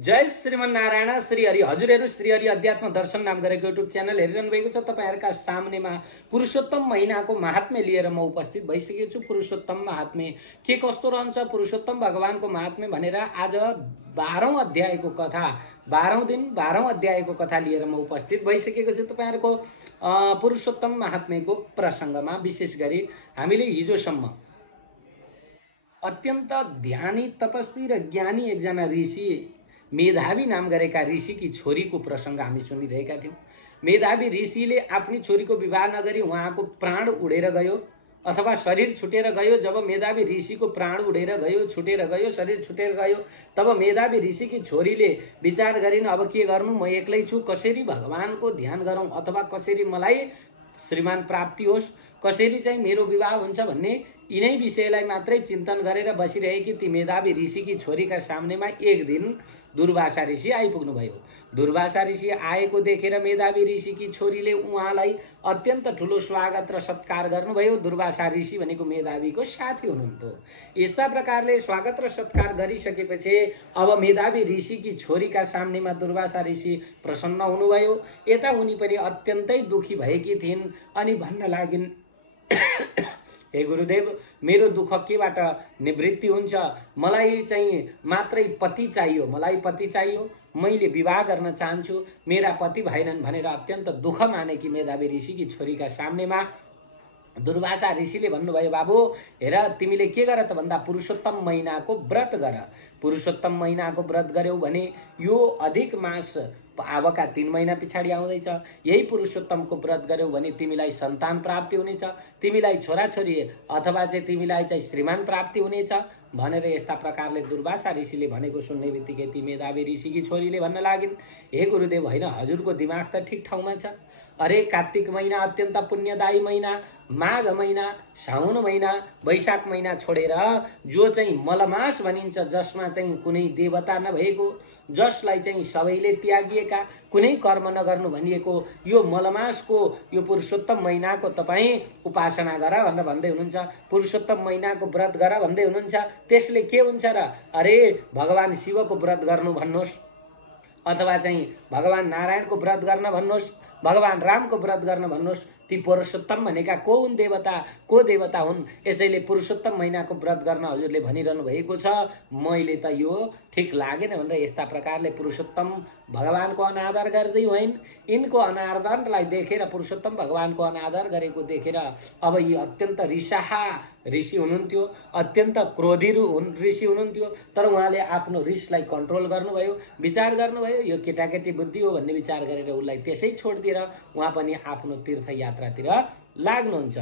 जय श्रीमन्नारायण। श्री हरि हजुरहरू श्री हरि अध्यात्म दर्शन नाम गरेको युट्युब च्यानल हेरिरहनु भएको छ। तपाईहरुका सामनेमा पुरुषोत्तम महिनाको महात्म्य लिएर म उपस्थित भइसकेको छु। पुरुषोत्तम महात्म्य के कस्तो रहन्छ, पुरुषोत्तम भगवानको महात्म्य भनेर आज 12औं अध्यायको कथा, 12औं दिन 12औं अध्यायको कथा लिएर म उपस्थित भइसकेको छु। तपाईहरुको पुरुषोत्तम महात्म्यको प्रसंगमा विशेष गरी हामीले हिजोसम्म अत्यन्त ध्यानी, तपस्वी र ज्ञानी एकजना ऋषि, मेधावी नाम गरेका ऋषिकी छोरीको प्रसंग हामी सुनिरहेका थियौं। मेधावी ऋषिले आफ्नी छोरीको विवाह नगरी उहाँको प्राण उडेर गयो अथवा शरीर छुटेर गयो। जब मेधावी ऋषिको प्राण उडेर गयो, छुटेर गयो, शरीर छुटेर गयो, तब मेधावी ऋषिकी छोरीले विचार गरिन्, अब के गर्नु, म एक्लै छु, कसरी भगवानको ध्यान गरौं अथवा कसरी मलाई श्रीमान प्राप्ति होस्, कसरी चाहिँ मेरो विवाह हुन्छ भन्ने यिनै विषयलाई मात्रै चिन्तन गरेर बसिरहेकी ती मेधावी ऋषिकी छोरीका सामनेमा एक दिन दुर्वासा ऋषि आइपुग्नु भयो। दुर्वासा ऋषि आएको देखेर मेधावी ऋषिकी छोरीले उहाँलाई अत्यन्त ठुलो स्वागत र सत्कार गर्नुभयो। दुर्वासा ऋषि भनेको मेधावीको साथी हुनुहुन्थ्यो। यस्ता प्रकारले स्वागत र सत्कार गरिसकेपछि अब मेधावी ऋषिकी छोरीका सामनेमा दुर्वासा ऋषि प्रसन्न हुनुभयो। यता उनी पनि अत्यन्तै दुखी भएकी थिइन् अनि भन्न लागिन्, हे गुरुदेव, मेरो दुःख केबाट निवृत्ति हुन्छ? मलाई चाहिँ मात्रै पति चाहियो, मलाई पति चाहियो, मैले विवाह गर्न चाहन्छु, मेरा पति भएनन् भनेर अत्यन्त दुःख मानेकी मेधावी ऋषिकी छोरीका सामनेमा दुर्वासा ऋषिले भन्नुभयो, बाबु हेर, तिमीले के गर त भन्दा पुरुषोत्तम महिनाको व्रत गर। पुरुषोत्तम महिनाको व्रत गर्यौ भने यो अधिक मास आवका 3 महिना पछाडि आउँदैछ। यही पुरुषोत्तमको व्रत गर्यौ भने तिमीलाई सन्तान प्राप्ति हुनेछ, तिमीलाई छोराछोरी अथवा चाहिँ तिमीलाई चाहिँ श्रीमान प्राप्ति हुनेछ भनेर यस्ता प्रकारले दुर्वासा ऋषिले भनेको सुन्ने बित्तिकै ती मेधावी ऋषिकी छोरीले भन्न लागिन्, हे गुरुदेव, होइन, हजुरको दिमाग त ठिक ठाउँमा छ। अरे कार्तिक महिना अत्यन्त पुण्यदायी महिना, माघ महिना, साउन महिना, वैशाख महिना छोडेर जो चाहिँ मलमास भनिन्छ, जसमा चाहिँ कुनै देवता नभएको, जसलाई चाहिँ सबैले त्यागिएका, कुनै कर्म नगर्नु भनिएको यो मलमासको यो पुरुषोत्तम महिनाको तपाईँ उपासना गर भनेर भन्दै हुनुहुन्छ। पुरुषोत्तम महिनाको व्रत गर भन्दै हुनुहुन्छ। त्यसले के हुन्छ र? अरे भगवान शिवको व्रत गर्नु भन्नुहोस्, अथवा चाहिँ भगवान नारायणको व्रत गर्न भन्नुहोस्, भगवान रामको व्रत गर्न भन्नुहोस्। ती पुरुषोत्तम भनेका को हुन्? देवता, को देवता हुन्? यसैले पुरुषोत्तम महिनाको व्रत गर्न हजुरले भनिरहनु भएको छ, मैले त यो ठिक लागेन भनेर यस्ता प्रकारले पुरुषोत्तम भगवानको अनादर गर्दै होइन। यिनको अनादरलाई देखेर, पुरुषोत्तम भगवानको अनादर गरेको देखेर अब यी अत्यन्त रिसाहा ऋषि हुनुहुन्थ्यो, अत्यन्त क्रोधी ऋषि हुनुहुन्थ्यो। तर उहाँले आफ्नो रिसलाई कन्ट्रोल गर्नुभयो, विचार गर्नुभयो, यो केटाकेटी बुद्धि हो भन्ने विचार गरेर उसलाई त्यसै छोडिदिएर उहाँ पनि आफ्नो तीर्थयात्रातिर लाग्नुहुन्छ।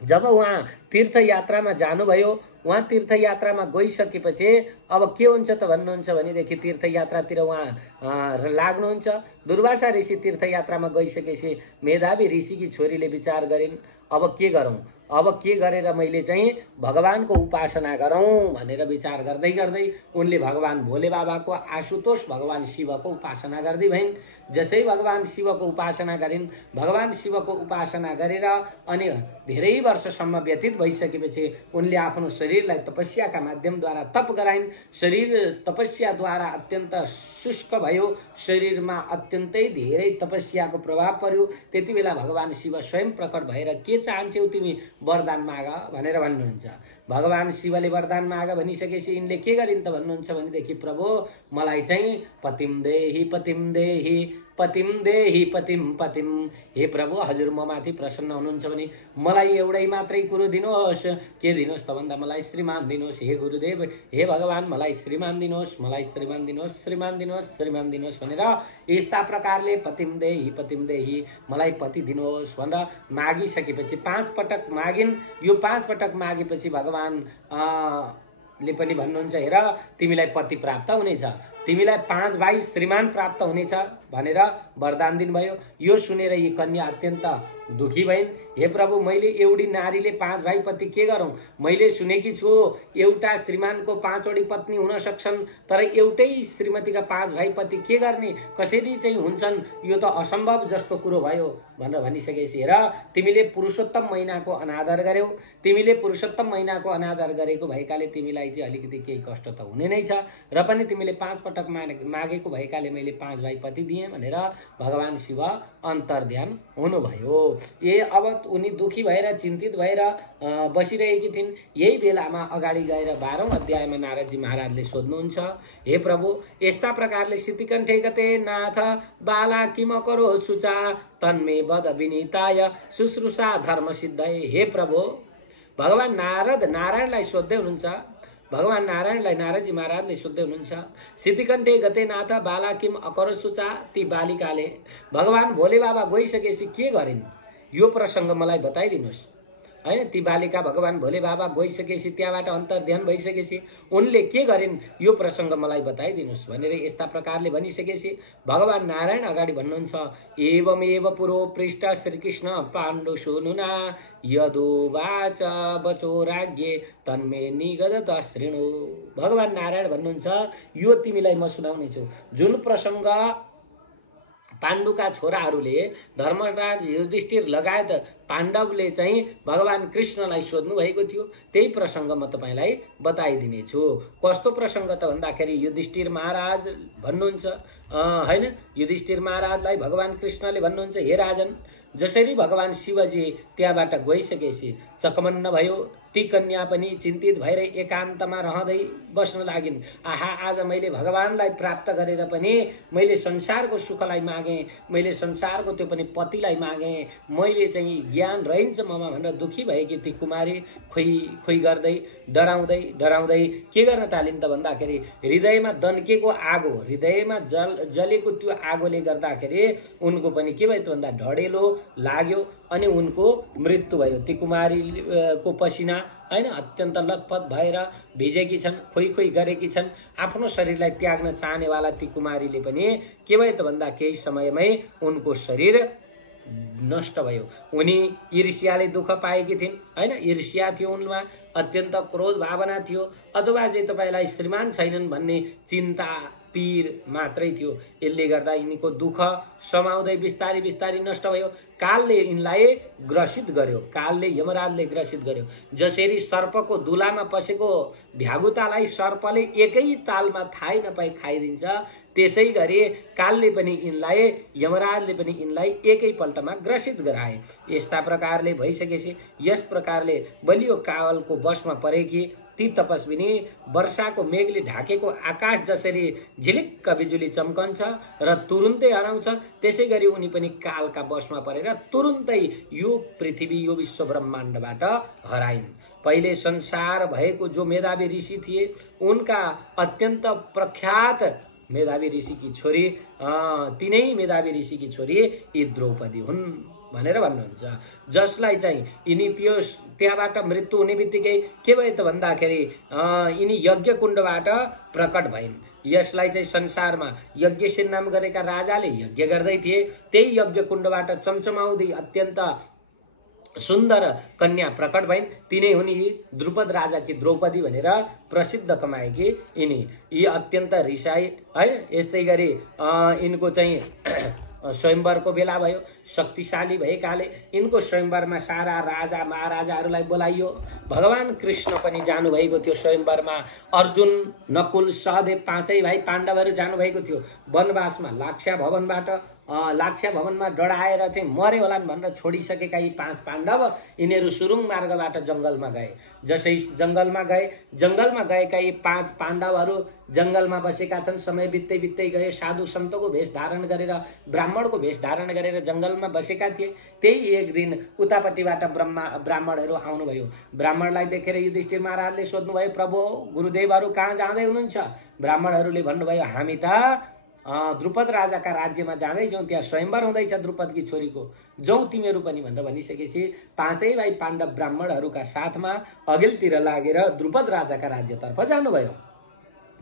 जब उहाँ तीर्थयात्रामा जानुभयो, उहाँ तीर्थयात्रामा गइसकेपछि अब के हुन्छ त भन्नुहुन्छ भनेदेखि तीर्थयात्रातिर उहाँ लाग्नुहुन्छ। दुर्वासा ऋषि तीर्थयात्रामा गइसकेपछि मेधावी ऋषिकी छोरीले विचार गरिन्, अब के गरौँ, अब के गरेर मैले चाहिँ भगवानको उपासना गरौँ भनेर विचार गर्दै गर्दै उनले भगवान भोले बाबाको, आशुतोष भगवान शिवको उपासना गर्दै भइन्। जसै भगवान शिवको उपासना गरिन्, भगवान शिवको उपासना गरेर अनि धेरै वर्षसम्म व्यतीत भइसकेपछि उनले आफ्नो शरीरलाई तपस्याका माध्यमद्वारा तप गराइन्। शरीर तपस्याद्वारा अत्यन्त शुष्क भयो, शरीरमा अत्यन्तै धेरै तपस्याको प्रभाव पर्यो। त्यति बेला भगवान शिव स्वयं प्रकट भएर के चाहन्छौ तिमी, वरदान माग भनेर भन्नुहुन्छ। भगवान शिवले वरदान माग भनिसकेपछि यिनले के गरिन् त भन्नुहुन्छ भनेदेखि, प्रभु मलाई चाहिँ पतिम देहि पतिम देहि पतिम देहि पतिम पतिम, हे प्रभु हजुर म माथि प्रसन्न हुनुहुन्छ भने मलाई एउटै मात्रै कुरो दिनुहोस्। के दिनुहोस् त भन्दा मलाई श्रीमान दिनुहोस्। हे गुरुदेव, हे भगवान, मलाई श्रीमान दिनुहोस्, मलाई श्रीमान दिनुहोस्, श्रीमान दिनुहोस्, श्रीमान दिनुहोस् भनेर यस्ता प्रकारले पतिम देहि मलाई पति दिनुहोस् भनेर मागिसकेपछि 5 पटक मागिन्। यो 5 पटक मागेपछि भगवान ले पनि भन्नुहुन्छ, हेर तिमीलाई पति प्राप्त हुनेछ, तिमीलाई 5 भाइ श्रीमान प्राप्त हुनेछ भनेर वरदान दिनुभयो। यो सुनेर यी कन्या अत्यन्त दुखी भइन्। हे प्रभु, मैले एउटी नारीले 5 भाइ पति के गरौँ? मैले सुनेकी छु एउटा श्रीमानको 5 वटी पत्नी हुन सक्छन्, तर एउटै श्रीमतीका 5 भाइ पति के गर्ने? कसरी चाहिँ हुन्छन्? यो त असम्भव जस्तो कुरो भयो भनेर भनिसकेपछि, हेर तिमीले पुरुषोत्तम महिनाको अनादर गर्यौ। तिमीले पुरुषोत्तम महिनाको अनादर गरेको भएकाले तिमीलाई चाहिँ अलिकति केही कष्ट त हुने नै छ, र पनि तिमीले 5 पटक मागेको भएकाले मैले 5 भाइ पति दिएँ भनेर भगवान शिव अन्तर्ध्यान हुनुभयो। अब उनी दुखी भएर चिन्तित भएर बसिरहेकी थिइन्। यही बेलामा अगाडि गएर 12औं अध्यायमा नारदजी महाराजले सोध्नुहुन्छ, हे प्रभु, यस्ता प्रकारले सिद्धिकण्ठे गते नाथ बाला किम करो सुचा तन्मे बद विनीताय शुश्रूषा धर्म सिद्धय। हे प्रभु, भगवान नारायणलाई सोध्दै हुनुहुन्छ। भगवान नारायणलाई नारदजी महाराजले सोध्दै हुनुहुन्छ, सिद्धिकण्ठे गते नाथ बाला किम अकरो सुचा। ती बालिकाले भगवान भोले बाबा गइसकेपछि के गरिन् यो प्रसङ्ग मलाई बताइदिनुहोस् हैन। ती बालिका भगवान भोले बाबा गइसकेपछि त्यहाँबाट अन्तर्ध्यान भइसकेपछि उनले के गरिन् यो प्रसङ्ग मलाई बताइदिनुहोस् भनेर यस्ता प्रकारले भनिसकेपछि भगवान नारायण अगाडि भन्नुहुन्छ, एवमेव पुरो पृष्ठ श्रीकृष्ण पाण्डु सुनुना यदुवाच बचो राज्ञे तन्मे निगदत शृणु। भगवान नारायण भन्नुहुन्छ, यो तिमीलाई म सुनाउने छु। जुन प्रसङ्ग पाण्डुका छोराहरूले धर्मराज युधिष्ठिर लगायत पाण्डवले चाहिँ भगवान कृष्णलाई सोध्नु भएको थियो, त्यही प्रसङ्ग म तपाईँलाई बताइदिनेछु। कस्तो प्रसङ्ग त भन्दाखेरि युधिष्ठिर महाराज भन्नुहुन्छ हैन, युधिष्ठिर महाराजलाई भगवान कृष्णले भन्नुहुन्छ, हे राजन, जसरी भगवान शिवजी त्यहाँबाट गइसकेपछि चकमन्न भयो, ती कन्या पनि चिन्तित भएर एकान्तमा रहँदै बस्न लागिन्। आहा, आज मैले भगवानलाई प्राप्त गरेर पनि मैले संसारको सुखलाई मागेँ, मैले संसारको त्यो पनि पतिलाई मागेँ, मैले चाहिँ ज्ञान रहन्छ ममा भनेर दुखी भएकी ती कुमारी खोइ गर्दै डराउँदै के गर्न थालिन् त भन्दाखेरि हृदयमा दन्केको आगो, हृदयमा जलेको त्यो आगोले गर्दाखेरि उनको पनि के भयो त भन्दा ढडेलो लाग्यो अनि उनको मृत्यु भयो। ती कुमारीको पसिना हैन अत्यन्त लतपत भएर भिजेकी छन्, खोइ गरेकी छन्। आफ्नो शरीरलाई त्याग्न चाहनेवाला ती कुमारीले पनि के भयो त भन्दा केही समयमै उनको शरीर नष्ट भयो। उनी ईर्ष्याले दुःख पाएकी थिइन् हैन, ईर्ष्या थियो उनमा, अत्यन्त क्रोध भावना थियो, अथवा चाहिँ तपाईलाई श्रीमान छैनन् भन्ने चिन्ता पीर मात्रै थियो। यसले गर्दा यिनीको दुःख समाउँदै बिस्तारी नष्ट भयो। कालले यिनलाई ग्रसित गर्यो, कालले यमराजले ग्रसित गर्यो। जसरी सर्पको दुलामा पसेको भ्यागुतालाई सर्पले एकै तालमा थाहै नपाई खाइदिन्छ, त्यसै गरी कालले पनि यिनलाई, यमराजले पनि यिनलाई एकै पल्टमा ग्रसित गराए। यस्ता प्रकारले भइसकेपछि यस प्रकारले बलियो कालको वशमा परेकी ती तपस्विनी वर्षाको मेघले ढाकेको आकाश जसरी झिलिक्क बिजुली चम्कन्छ र तुरुन्तै हराउँछ, त्यसै गरी उनी पनि कालका वशमा परेर तुरुन्तै यो पृथ्वी, यो विश्व ब्रह्माण्डबाट हराइन्। पहिले संसार भएको जो मेधावी ऋषि थिए, उनका अत्यन्त प्रख्यात मेधावी ऋषिकी छोरी, तिनै मेधावी ऋषिकी छोरी यी द्रौपदी हुन् भनेर भन्नुहुन्छ। जसलाई चाहिँ यिनी त्यहाँबाट मृत्यु हुने बित्तिकै के भयो त भन्दाखेरि यिनी यज्ञ कुण्डबाट प्रकट भइन्। यसलाई चाहिँ संसारमा यज्ञसेन नाम गरेका राजाले यज्ञ गर्दै थिए, त्यही यज्ञ कुण्डबाट चम्चमाउँदै अत्यन्त सुन्दर कन्या प्रकट भइन्। तिनै हुन् यी द्रुपद राजाकी द्रौपदी भनेर प्रसिद्ध कमाएकी यिनी। यी अत्यन्त रिसाई है। यस्तै गरी यिनको चाहिँ स्वयंवरको बेला भयो। शक्तिशाली भएकाले यिनको स्वयंवरमा सारा राजा महाराजाहरूलाई बोलाइयो। भगवान कृष्ण पनि जानुभएको थियो स्वयंवरमा। अर्जुन, नकुल, सहदेव पाँचै भाइ पाण्डवहरू जानुभएको थियो वनवासमा। लाक्षा भवनमा डढाएर चाहिँ मरे होलान् भनेर छोडिसकेका यी 5 पाण्डव यिनीहरू सुरुङ मार्गबाट जङ्गलमा गए। जसै जङ्गलमा गएका यी 5 पाण्डवहरू जङ्गलमा बसेका छन्। समय बित्दै गए। साधु सन्तको भेष धारण गरेर, ब्राह्मणको भेष धारण गरेर जङ्गलमा बसेका थिए। त्यही एक दिन उतापट्टिबाट ब्राह्मणहरू आउनुभयो। ब्राह्मणलाई देखेर युधिष्ठिर महाराजले सोध्नुभयो, प्रभु, गुरुदेवहरू कहाँ जाँदै हुनुहुन्छ? ब्राह्मणहरूले भन्नुभयो, हामी त द्रुपद राजाका राज्यमा जाँदैछौँ, त्यहाँ स्वयंवर हुँदैछ द्रुपदकी छोरीको, जाउँ तिमीहरू पनि भनेर भनिसकेपछि 5 भाइ पाण्डव ब्राह्मणहरूका साथमा अघिल्तिर लागेर द्रुपद राजाका राज्यतर्फ जानुभयो।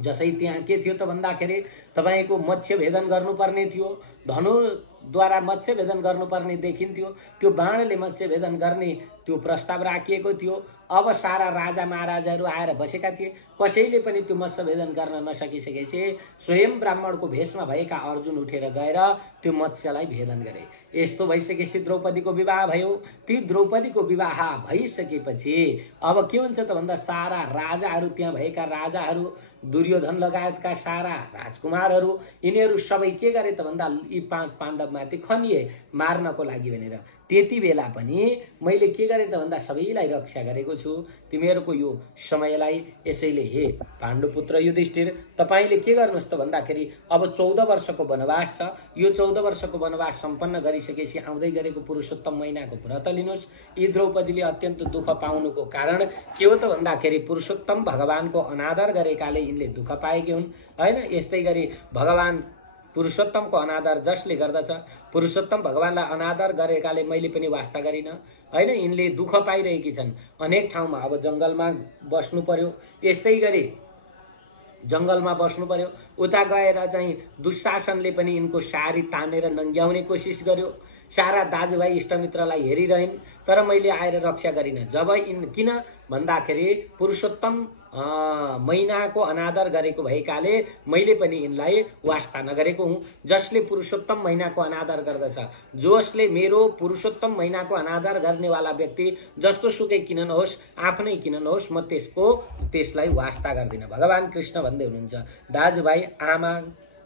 जसै त्यहाँ के थियो त भन्दाखेरि तपाईँको मत्स्य भेदन गर्नुपर्ने थियो, धनुद्वारा मत्स्य भेदन गर्नुपर्ने देखिन्थ्यो। त्यो बाणले मत्स्य भेदन गर्ने त्यो प्रस्ताव राखिएको थियो। अब सारा राजा महाराजाहरू आएर बसेका थिए। कसैले पनि त्यो मत्स्य भेदन गर्न नसकिसकेपछि स्वयं ब्राह्मणको भेषमा भएका अर्जुन उठेर गएर त्यो मत्स्यलाई भेदन गरे। यस्तो भइसकेपछि द्रौपदीको विवाह भयो। ती द्रौपदीको विवाह भइसकेपछि अब के हुन्छ त भन्दा सारा राजाहरू, त्यहाँ भएका राजाहरू, दुर्योधन लगायतका सारा राजकुमारहरू, यिनीहरू सबै के गरे त भन्दा यी 5 पाण्डवमाथि खनिए मार्नको लागि भनेर। त्यति बेला पनि मैले के गरेँ त भन्दा सबैलाई रक्षा गरेको छु तिमीहरूको यो समयलाई। यसैले हे पाण्डुपुत्र युधिष्ठिर, तपाईँले के गर्नुहोस् त भन्दाखेरि अब 14 वर्षको वनवास छ। यो 14 वर्षको वनवास सम्पन्न गरिसकेपछि आउँदै गरेको पुरुषोत्तम महिनाको व्रत लिनुहोस्। यी द्रौपदीले अत्यन्त दुःख पाउनुको कारण के हो त भन्दाखेरि पुरुषोत्तम भगवानको अनादर गरेकाले यिनले दुःख पाएकी हुन्, हैन। यस्तै गरी भगवान पुरुषोत्तमको अनादर जसले गर्दछ, पुरुषोत्तम भगवानलाई अनादर गरेकाले मैले पनि वास्ता गरिनँ, हैन। यिनले दुःख पाइरहेकी छन्। अनेक ठाउँमा अब जङ्गलमा बस्नु पर्यो। यस्तै गरी जङ्गलमा बस्नु पर्यो। उता गएर चाहिँ दुशासनले पनि यिनको सारी तानेर नङ्ग्याउने कोसिस गर्यो। सारा दाजुभाइ इष्टमित्रलाई हेरिरहन्, तर मैले आएर रक्षा गरिनँ। जब किन भन्दाखेरि पुरुषोत्तम महिनाको अनादर गरेको भएकाले मैले पनि यिनलाई वास्ता नगरेको हुँ। जसले पुरुषोत्तम महिनाको अनादर गर्दछ, जसले मेरो पुरुषोत्तम महिनाको अनादर गर्नेवाला व्यक्ति जस्तो सुकै किन नहोस्, आफ्नै किन नहोस्, म त्यसलाई वास्ता गर्दिनँ। भगवान कृष्ण भन्दै हुनुहुन्छ दाजुभाइ, आमा,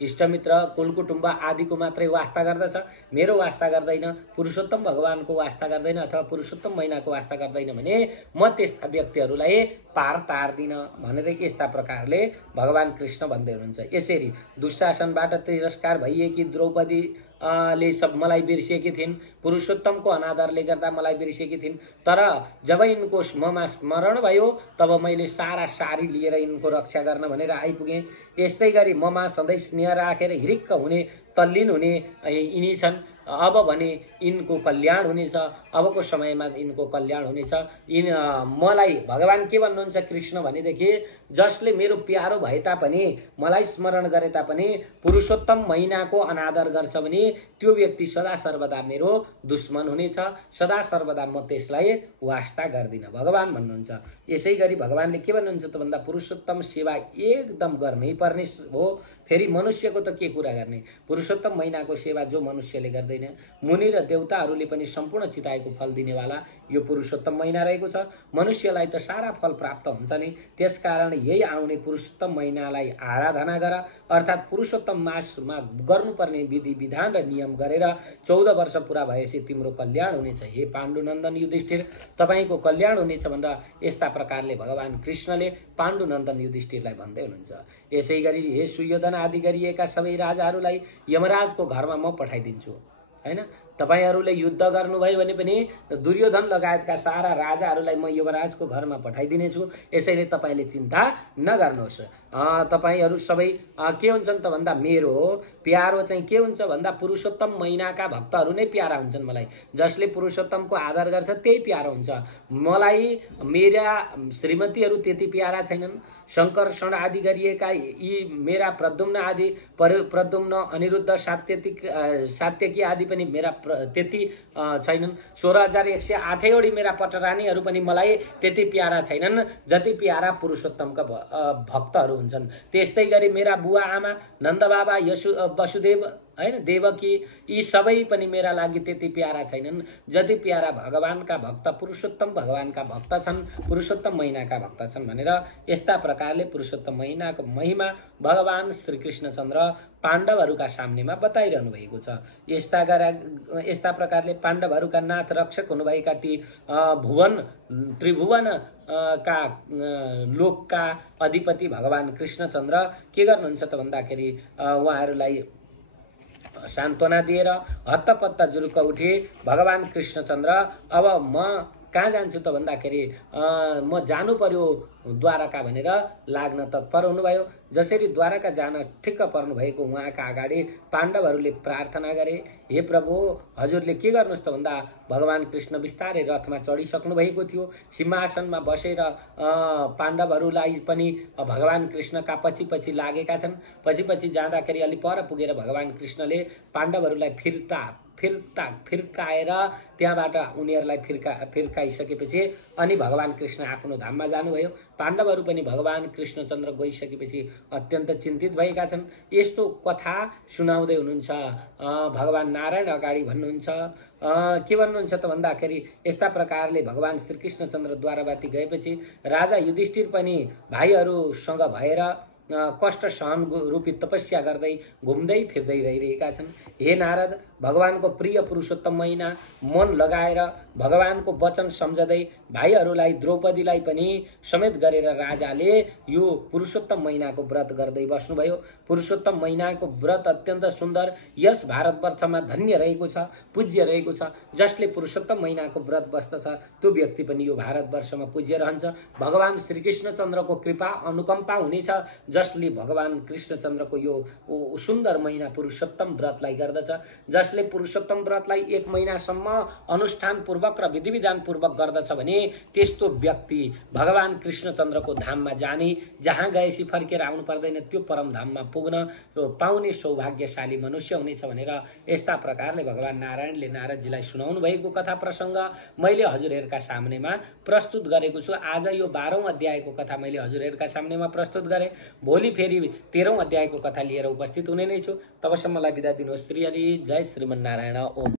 इष्टमित्र, कुलकुटुम्ब आदिको मात्रै वास्ता गर्दछ, मेरो वास्ता गर्दैन, पुरुषोत्तम भगवानको वास्ता गर्दैन अथवा पुरुषोत्तम महिनाको वास्ता गर्दैन भने म त्यस्ता व्यक्तिहरूलाई पार तार्दिन भनेर यस्ता प्रकारले भगवान कृष्ण भन्दै हुनुहुन्छ। यसरी दुशासनबाट तिरस्कार भइएकी द्रौपदी ले सब मलाई बिर्सिएकी थिइन्। पुरुषोत्तमको अनादरले गर्दा मलाई बिर्सिएकी थिइन्। तर जब यिनको ममा स्मरण भयो तब मैले सारा सारी लिएर यिनको रक्षा गर्न भनेर आइपुगेँ। यस्तै गरी ममा सधैँ स्नेह राखेर हिरिक्क हुने, तल्लीन हुने यिनी छन्। अब भने यिनको कल्याण हुनेछ, अबको समयमा यिनको कल्याण हुनेछ। मलाई भगवान के भन्नुहुन्छ कृष्ण भनेदेखि जसले मेरो प्यारो भए तापनि, मलाई स्मरण गरे तापनि पुरुषोत्तम महिनाको अनादर गर्छ भने त्यो व्यक्ति सदा सर्वदा मेरो दुश्मन हुनेछ, सदा सर्वदा म त्यसलाई वास्ता गर्दिन भगवान भन्नुहुन्छ। यसै गरी भगवानले के भन्नुहुन्छ त भन्दा पुरुषोत्तम सेवा एकदम गर्नै पर्ने हो। फेरि मनुष्यको त के कुरा गर्ने, पुरुषोत्तम महिनाको सेवा जो मनुष्यले गर्दैन, मुनि र देवताहरूले पनि सम्पूर्ण चिताएको फल दिनेवाला यो पुरुषोत्तम महिना रहेको छ। मनुष्यलाई त सारा फल प्राप्त हुन्छ नि। त्यसकारण यही आउने पुरुषोत्तम महिनालाई आराधना गर, अर्थात् पुरुषोत्तम मासमा गर्नुपर्ने विधि विधान र नियम गरेर 14 वर्ष पुरा भएपछि तिम्रो कल्याण हुनेछ। हे पाण्डुनन्दन युधिष्ठिर, तपाईँको कल्याण हुनेछ भनेर यस्ता प्रकारले भगवान कृष्णले पाण्डुनन्दन युधिष्ठिरलाई भन्दै हुनुहुन्छ। यसै गरी हे सुयोधन आदि गरिएका सबै राजाहरूलाई यमराजको घरमा म पठाइदिन्छु, हैन। तपाईहरूले युद्ध गर्नुभयो भने पनि दुर्योधन लगायतका सारा राजाहरूलाई म युवराजको घरमा पठाइदिनेछु। यसैले तपाईँले चिन्ता नगर्नुहोस्। तपाईहरू सबै के हुन्छन् त भन्दा मेरो प्यारो चाहिँ के हुन्छ भन्दा पुरुषोत्तम महिनाका भक्तहरू नै प्यारा हुन्छन् मलाई। जसले पुरुषोत्तमको आदर गर्छ त्यही प्यारो हुन्छ मलाई। मेरा श्रीमतीहरू त्यति प्यारा छैनन्। शङ्कर्षण आदि गरिएका यी मेरा प्रद्युम्न आदि, प्रद्युम्न, अनिरुद्ध, सात्यकी आदि पनि मेरा त्यति छैनन्। 16,108 वटी मेरा पटरानीहरू पनि मलाई त्यति प्यारा छैनन् जति प्यारा पुरुषोत्तमका भक्तहरू हुन्छन्। त्यस्तै गरी मेरा बुवा आमा, नन्दबाबा, वसुदेव, हैन, देवकी, यी सबै पनि मेरा लागि त्यति प्यारा छैनन् जति प्यारा भगवानका भक्त, पुरुषोत्तम भगवानका भक्त छन्, पुरुषोत्तम महिनाका भक्त छन् भनेर यस्ता प्रकारले पुरुषोत्तम महिनाको महिमा भगवान श्री कृष्णचन्द्र पाण्डवहरूका सामनेमा बताइरहनु भएको छ। यस्ता प्रकारले पाण्डवहरूका नाथ रक्षक हुनुभएका ती भुवन त्रिभुवन का लोकका अधिपति भगवान कृष्णचन्द्र के गर्नुहुन्छ त भन्दाखेरि उहाँहरूलाई सान्त्वना दिएर हत्तपत्त जुरुक्क उठे। भगवान कृष्णचन्द्र अब म कहाँ जान्छु त भन्दाखेरि म जानु पर्यो द्वारका भनेर लाग्न तत्पर हुनुभयो। जसरी द्वारका जान ठिक्क पर्नु भएको उहाँका अगाडि पाण्डवहरूले प्रार्थना गरे, हे प्रभु हजुरले के गर्नुहोस् त भन्दा भगवान कृष्ण बिस्तारै रथमा चढिसक्नु भएको थियो। सिंहासनमा बसेर पाण्डवहरूलाई पनि भगवान कृष्णका पछि पछि लागेका छन्। पछि पछि जाँदाखेरि अलि पर पुगेर भगवान कृष्णले पाण्डवहरूलाई फिर्काएर त्यहाँबाट उनीहरूलाई फिर्काइसकेपछि अनि भगवान कृष्ण आफ्नो धाममा जानुभयो। पाण्डवहरू पनि भगवान कृष्णचन्द्र गइसकेपछि अत्यन्त चिन्तित भएका छन्। यस्तो कथा सुनाउँदै हुनुहुन्छ भगवान नारायण अगाडि भन्नुहुन्छ। के भन्नुहुन्छ त भन्दाखेरि यस्ता प्रकारले भगवान श्रीकृष्णचन्द्र द्वारबाटी गएपछि राजा युधिष्ठिर पनि भाइहरूसँग भएर कष्ट सहन रूपी तपस्या गर्दै घुम्दै फिर्दै रहिरहेका छन्। हे नारद, भगवानको प्रिय पुरुषोत्तम महिना मन लगाएर भगवानको वचन सम्झदै भाइहरूलाई द्रौपदीलाई पनि समेत गरेर राजाले यो पुरुषोत्तम महिनाको व्रत गर्दै बस्नुभयो। पुरुषोत्तम महिनाको व्रत अत्यन्त सुन्दर, यस भारतवर्षमा धन्य रहेको छ, पूज्य रहेको छ। जसले पुरुषोत्तम महिनाको व्रत बस्दछ त्यो व्यक्ति पनि यो भारतवर्षमा पूज्य रहन्छ। भगवान श्रीकृष्णचन्द्रको कृपा अनुकम्पा हुनेछ। जसले भगवान कृष्णचन्द्रको यो सुन्दर महिना पुरुषोत्तम व्रतलाई गर्दछ, जसले पुरुषोत्तम व्रतलाई 1 महिनासम्म अनुष्ठानपूर्वक र विधिविधानपूर्वक गर्दछ भने त्यस्तो व्यक्ति भगवान कृष्णचन्द्रको धाममा जाने, जहाँ गएपछि फर्केर आउनु पर्दैन त्यो परम धाममा पुग्न पाउने सौभाग्यशाली मनुष्य हुनेछ भनेर यस्ता प्रकारले भगवान नारायणले नारदजीलाई सुनाउनु भएको कथा प्रसङ्ग मैले हजुरहरूका सामनेमा प्रस्तुत गरेको छु। आज यो 12औं अध्यायको कथा मैले हजुरहरूका सामनेमा प्रस्तुत गरेँ। भोलि फेरि 13औं अध्यायको कथा लिएर उपस्थित हुने नै छु। तबसम्मलाई बिदा दिनुहोस्। श्री हरि, जय श्रीमन्नारायण। ओम।